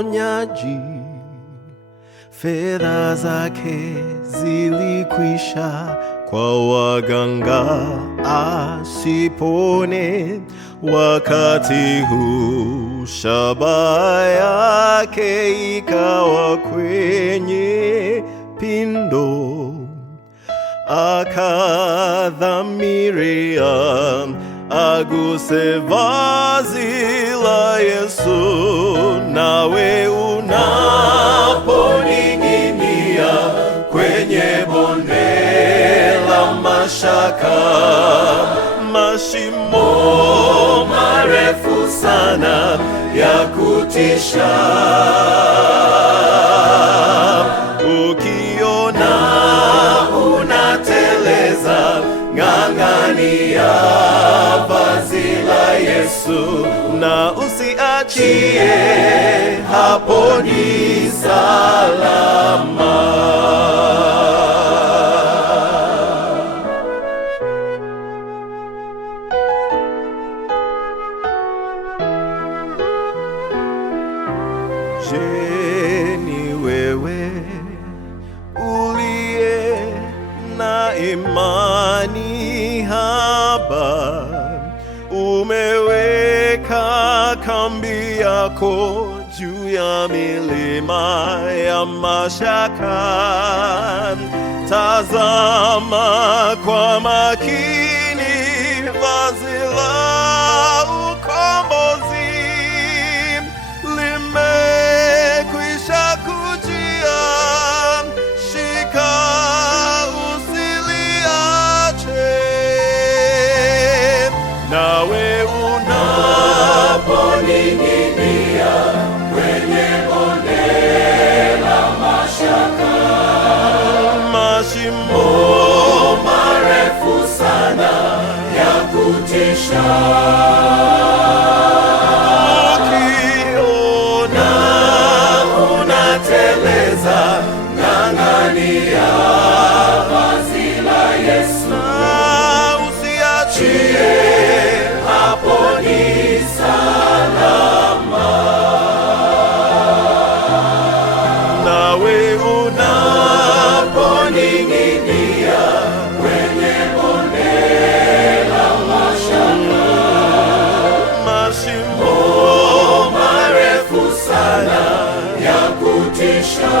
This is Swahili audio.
uponyaji. Fedha zake zilikwisha kwa waganga asipone. Wakati huu shaba yake ikawa kwenye pindo, akadhamiria aguse vazi la Yesu. Nawe unaponing'inia kwenye bonde la mashaka, mashimo marefu sana ya kutisha, ukiona unateleza, ng'ang'ania vazi la Yesu na usiachie, hapo ni salama. Je, ni wewe uliye na imani haba, umeweka kambi yako juu ya milima ya mashaka? Tazama kwa makini vazi la ukombozi, limekwisha kujia. Shika usiliache, nawe unaponing'inia kwenye bonde la mashaka, mashimo marefu sana ya kutisha, ukiona unateleza, ng'ang'ania vazi la Yesu, usiachie, hapo ni salama. Nawe unaponing'inia kwenye bonde la mashaka, mashimo marefu sana ya kutisha,